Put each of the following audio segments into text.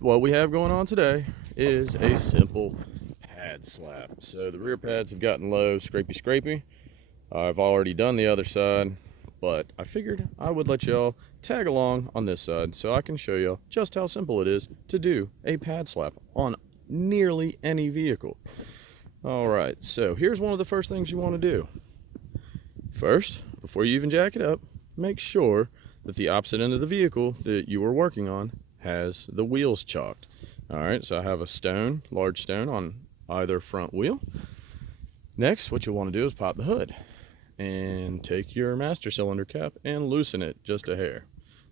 What we have going on today is a simple pad slap. So the rear pads have gotten low, scrapey. I've already done the other side, but I figured I would let y'all tag along on this side so I can show y'all just how simple it is to do a pad slap on nearly any vehicle. All right, so here's one of the first things you want to do. First, before you even jack it up, make sure that the opposite end of the vehicle that you are working on has the wheels chalked. All right, so I have a large stone on either front wheel. Next, what you'll want to do is pop the hood and take your master cylinder cap and loosen it just a hair,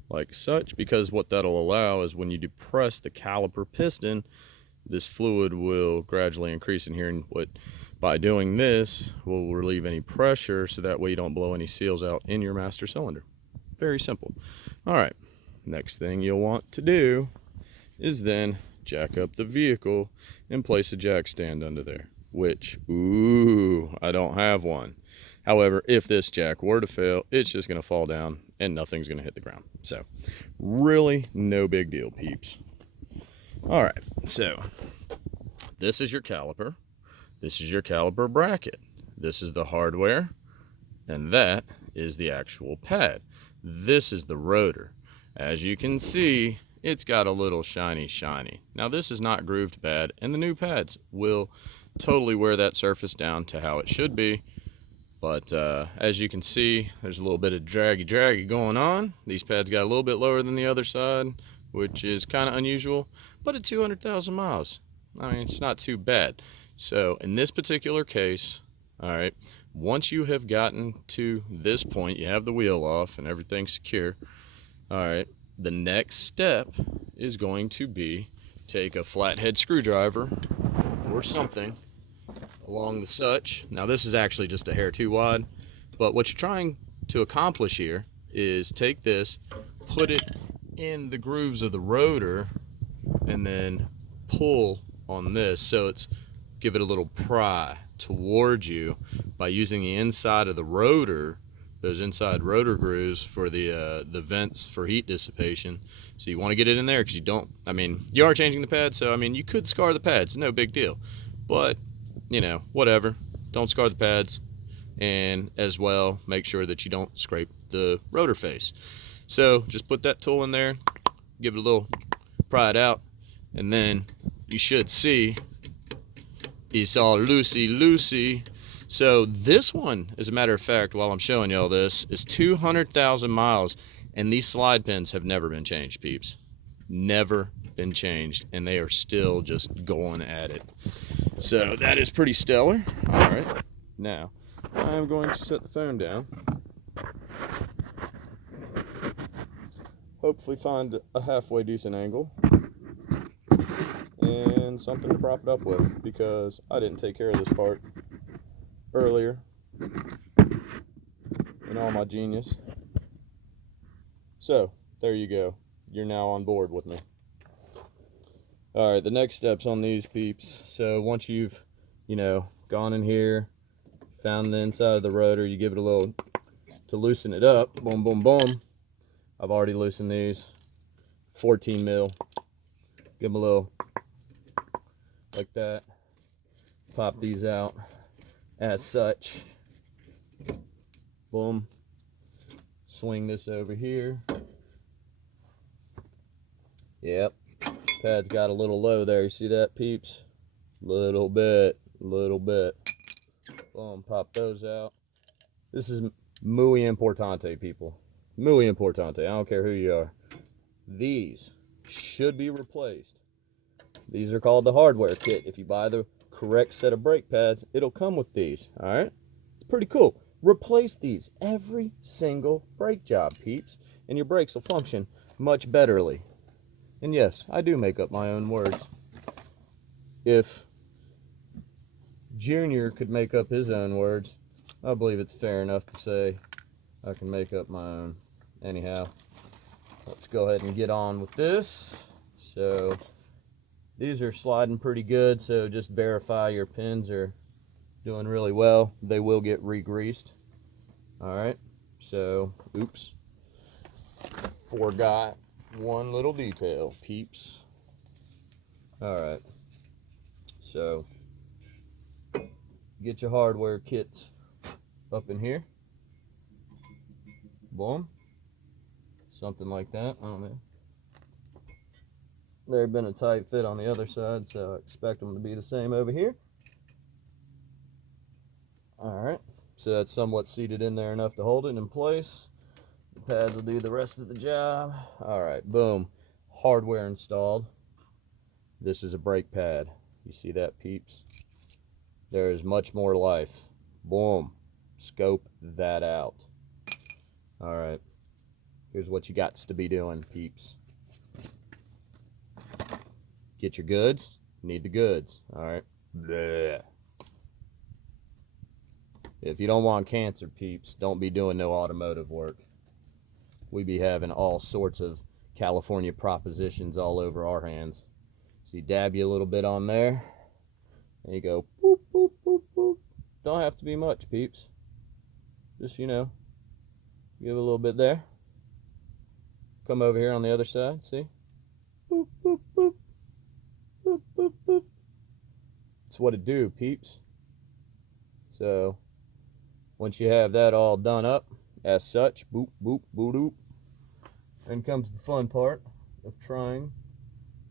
like such, because what that'll allow is when you depress the caliper piston, this fluid will gradually increase in here, and by doing this will relieve any pressure, so that way you don't blow any seals out in your master cylinder. Very simple. All right, next thing you'll want to do is then jack up the vehicle and place a jack stand under there, which, I don't have one. However, if this jack were to fail, it's just going to fall down and nothing's going to hit the ground. So really no big deal, peeps. All right, so this is your caliper. This is your caliper bracket. This is the hardware, and that is the actual pad. This is the rotor. As you can see, it's got a little shiny. Now this is not grooved pad, and the new pads will totally wear that surface down to how it should be. But as you can see, there's a little bit of draggy going on. These pads got a little bit lower than the other side, which is kind of unusual, but at 200,000 miles, I mean, it's not too bad. So in this particular case, all right, once you have gotten to this point, you have the wheel off and everything's secure, all right, the next step is going to be take a flathead screwdriver or something along the such. Now this is actually just a hair too wide, but what you're trying to accomplish here is take this, put it in the grooves of the rotor, and then pull on this, so it's give it a little pry towards you by using the inside of the rotor, those inside rotor grooves for the vents for heat dissipation. So you want to get it in there, because you are changing the pad, so you could scar the pads, no big deal, but whatever, don't scar the pads, and as well make sure that you don't scrape the rotor face. So just put that tool in there, give it a little pry it out, and then you should see it's all loosey. So this one, as a matter of fact, while I'm showing y'all this, is 200,000 miles, and these slide pins have never been changed, peeps. Never been changed, and they are still just going at it. So that is pretty stellar. All right, now I'm going to set the phone down, hopefully find a halfway decent angle and something to prop it up with, because I didn't take care of this part earlier in all my genius. So there you go, you're now on board with me. All right, the next steps on these, peeps. So once you've gone in here, found the inside of the rotor, you give it a little to loosen it up. Boom. I've already loosened these, 14 mil. Give them a little like that. Pop these out as such. Boom. Swing this over here. Yep, pad's got a little low there. You see that, peeps? Little bit. Boom, pop those out. This is muy importante, people. Muy importante. I don't care who you are. These should be replaced. These are called the hardware kit. If you buy the correct set of brake pads, it'll come with these. All right, it's pretty cool. Replace these every single brake job, peeps, and your brakes will function much betterly. And yes, I do make up my own words. If Junior could make up his own words, I believe it's fair enough to say I can make up my own. Anyhow, let's go ahead and get on with this. So these are sliding pretty good, so just verify your pins are doing really well. They will get re-greased. All right, so oops, forgot one little detail, peeps. All right, so get your hardware kits up in here. Boom. Something like that. I don't know. There'd been a tight fit on the other side, so I expect them to be the same over here. All right, so that's somewhat seated in there enough to hold it in place. The pads will do the rest of the job. All right, boom. Hardware installed. This is a brake pad. You see that, peeps? There is much more life. Boom. Scope that out. All right, here's what you got to be doing, peeps. Get your goods. Need the goods. All right. Bleh. If you don't want cancer, peeps, don't be doing no automotive work. We be having all sorts of California propositions all over our hands. So you dab you a little bit on there, and you go boop, boop, boop, boop. Don't have to be much, peeps. Just, you know, give a little bit there. Come over here on the other side, see? Boop, boop, boop. Boop, boop, boop. That's what it do, peeps. So once you have that all done up, as such, boop, boop, boop, boop, then comes the fun part of trying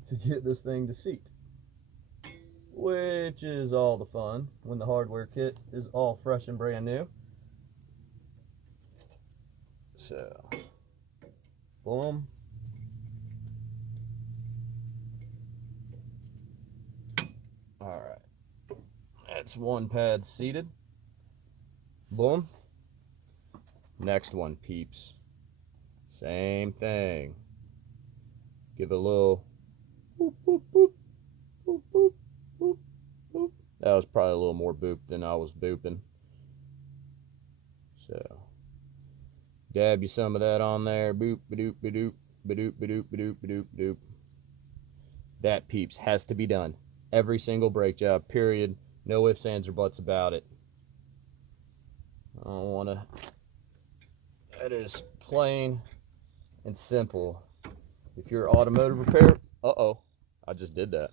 to get this thing to seat, which is all the fun when the hardware kit is all fresh and brand new. So, boom. All right, that's one pad seated. Boom. Next one, peeps. Same thing. Give it a little boop, boop, boop, boop, boop, boop, boop. That was probably a little more boop than I was booping. So, dab you some of that on there. Boop, ba-doop, ba-doop, ba-doop, ba-doop, ba-doop, ba-doop, ba-doop. That, peeps, has to be done. Every single brake job, period. No ifs, ands, or buts about it. I don't want to. That is plain and simple. If you're automotive repair, I just did that.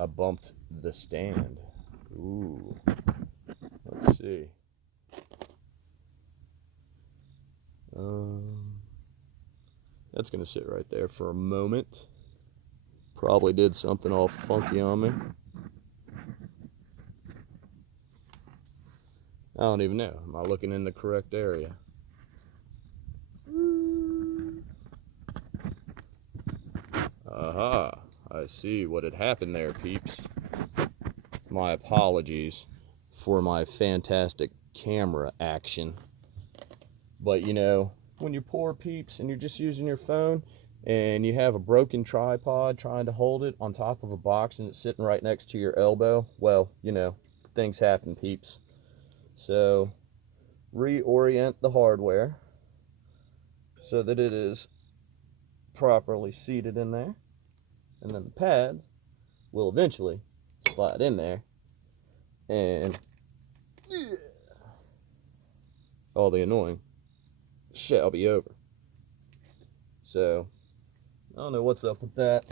I bumped the stand. Ooh, let's see. That's gonna sit right there for a moment. Probably did something all funky on me. I don't even know. Am I looking in the correct area? Aha, I see what had happened there, peeps. My apologies for my fantastic camera action. But you know, when you're poor, peeps, and you're just using your phone, and you have a broken tripod trying to hold it on top of a box and it's sitting right next to your elbow, well, you know, things happen, peeps. So, reorient the hardware so that it is properly seated in there, and then the pads will eventually slide in there, and all the annoying shall be over. So, I don't know what's up with that.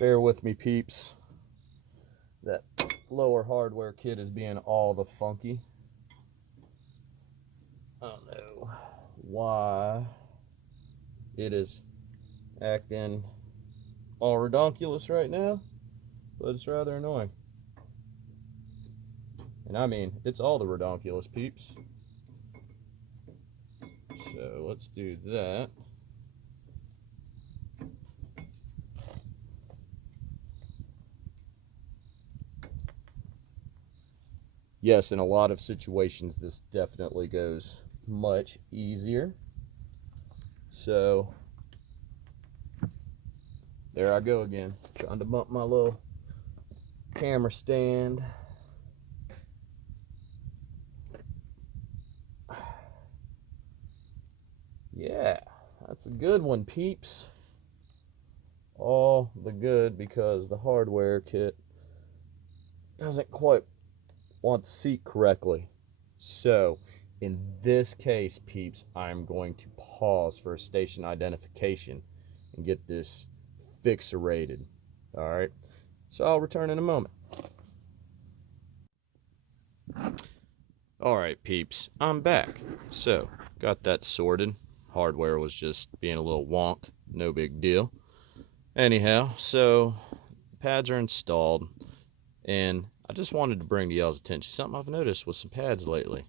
Bear with me, peeps. That lower hardware kit is being all the funky. I don't know why it is acting all redonkulous right now, but it's rather annoying. And I mean, it's all the redonkulous, peeps. So let's do that. Yes, in a lot of situations, this definitely goes much easier. So, there I go again, trying to bump my little camera stand. Yeah, that's a good one, peeps. All the good because the hardware kit doesn't quite want to seat correctly. So, in this case, peeps, I'm going to pause for station identification and get this fixerated. All right, so I'll return in a moment. All right, peeps, I'm back. So, got that sorted. Hardware was just being a little wonk, no big deal. Anyhow, so pads are installed, and I just wanted to bring to y'all's attention something I've noticed with some pads lately.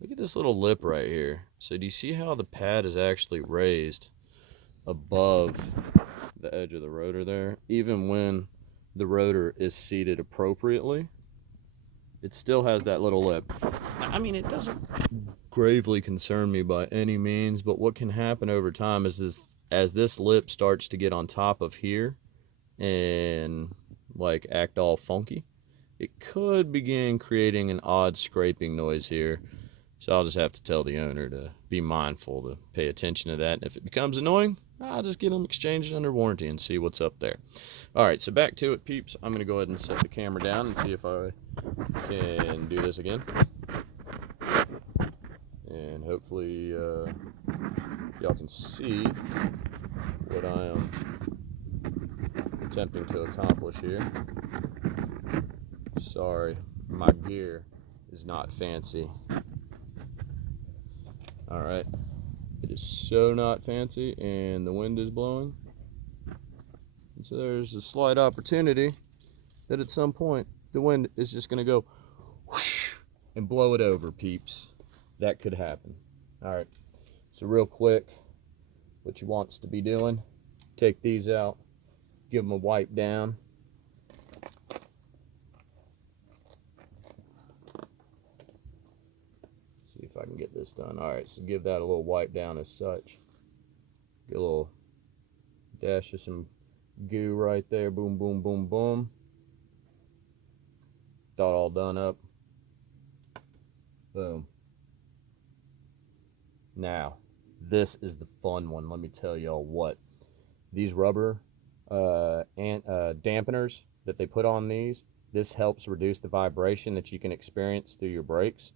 Look at this little lip right here. So do you see how the pad is actually raised above the edge of the rotor there? Even when the rotor is seated appropriately, it still has that little lip. I mean, it doesn't gravely concern me by any means, but what can happen over time is as this lip starts to get on top of here and like act all funky, it could begin creating an odd scraping noise here. So I'll just have to tell the owner to be mindful to pay attention to that. And if it becomes annoying, I'll just get them exchanged under warranty and see what's up there. All right, so back to it, peeps. I'm going to go ahead and set the camera down and see if I can do this again. And hopefully y'all can see what I am attempting to accomplish here. Sorry, my gear is not fancy. All right, it is so not fancy, and the wind is blowing. And so there's a slight opportunity that at some point the wind is just going to go whoosh and blow it over, peeps. That could happen. All right, so real quick, what you want to be doing, take these out, give them a wipe down. See if I can get this done. All right, so give that a little wipe down as such. Get a little dash of some goo right there. Boom, boom, boom, boom. Dot all done up. Boom. Now, this is the fun one. Let me tell y'all what. These rubber dampeners that they put on these, this helps reduce the vibration that you can experience through your brakes.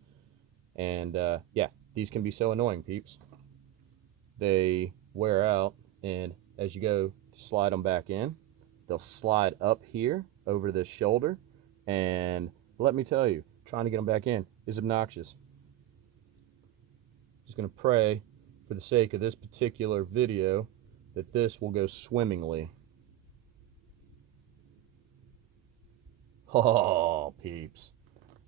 And yeah, these can be so annoying, peeps. They wear out, and as you go to slide them back in, they'll slide up here over this shoulder. And let me tell you, trying to get them back in is obnoxious. Just going to pray for the sake of this particular video that this will go swimmingly. Oh, peeps.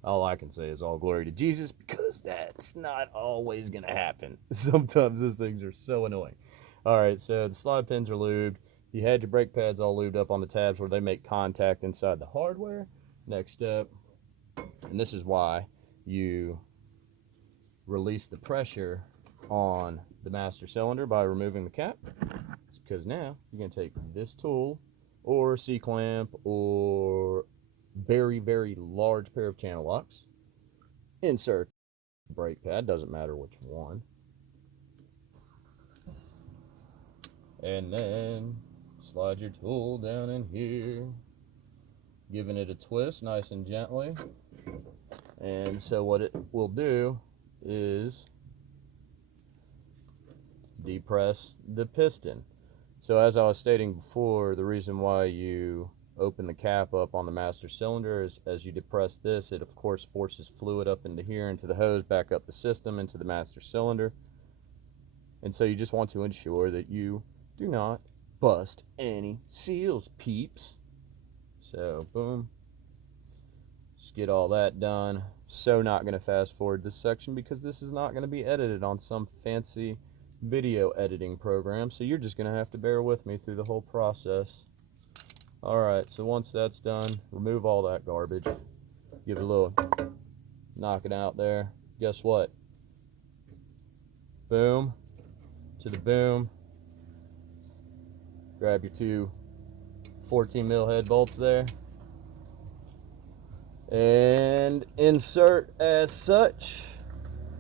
All I can say is all glory to Jesus, because that's not always going to happen. Sometimes those things are so annoying. All right, so the slide pins are lubed. You had your brake pads all lubed up on the tabs where they make contact inside the hardware. Next up, and this is why you release the pressure on the master cylinder by removing the cap. It's because now you're going to take this tool or C-clamp or very, very large pair of channel locks, insert the brake pad, doesn't matter which one, and then slide your tool down in here, giving it a twist nice and gently. And so what it will do is depress the piston. So as I was stating before, the reason why you open the cap up on the master cylinder is as you depress this, it of course forces fluid up into here, into the hose, back up the system, into the master cylinder. And so you just want to ensure that you do not bust any seals, peeps. So boom, just get all that done. So not going to fast forward this section because this is not going to be edited on some fancy video editing program, so you're just going to have to bear with me through the whole process. Alright, so once that's done, remove all that garbage. Give it a little knock it out there. Guess what? Boom to the boom. Grab your two 14 mil head bolts there and insert as such,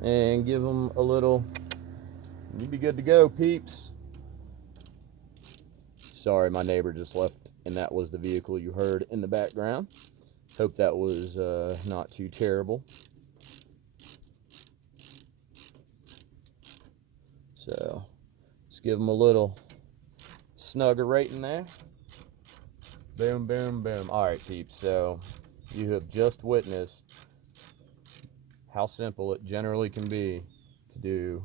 and give them a little. You'd be good to go, peeps. Sorry, my neighbor just left, and that was the vehicle you heard in the background. Hope that was not too terrible. So let's give them a little snugger right in there. Boom, boom, boom. All right, peeps, so you have just witnessed how simple it generally can be to do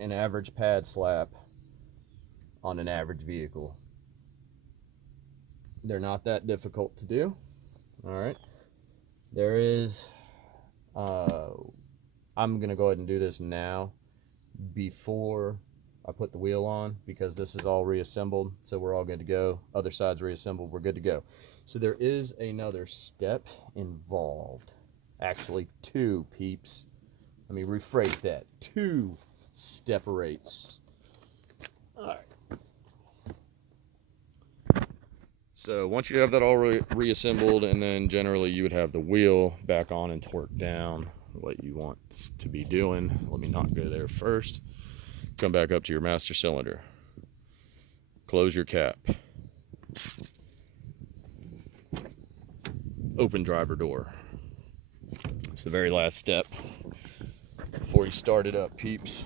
an average pad slap on an average vehicle. They're not that difficult to do. All right, there is I'm gonna go ahead and do this now before I put the wheel on, because this is all reassembled, so we're all good to go. Other side's reassembled, we're good to go. So there is another step involved. Actually, two, peeps. Let me rephrase that. Two step-rates. All right. So once you have that all reassembled, and then generally you would have the wheel back on and torque down what you want to be doing. Let me not go there first. Come back up to your master cylinder. Close your cap. Open driver door. It's the very last step before you start it up, peeps.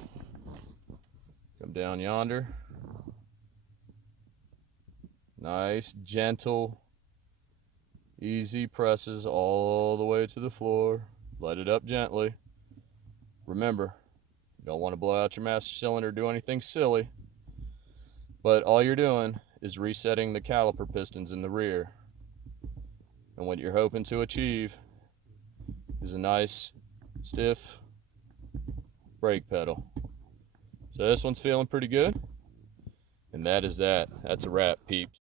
Come down yonder. Nice, gentle, easy presses all the way to the floor. Let it up gently. Remember, you don't want to blow out your master cylinder or do anything silly. But all you're doing is resetting the caliper pistons in the rear. And what you're hoping to achieve is a nice, stiff brake pedal. So this one's feeling pretty good. And that is that. That's a wrap, peeps.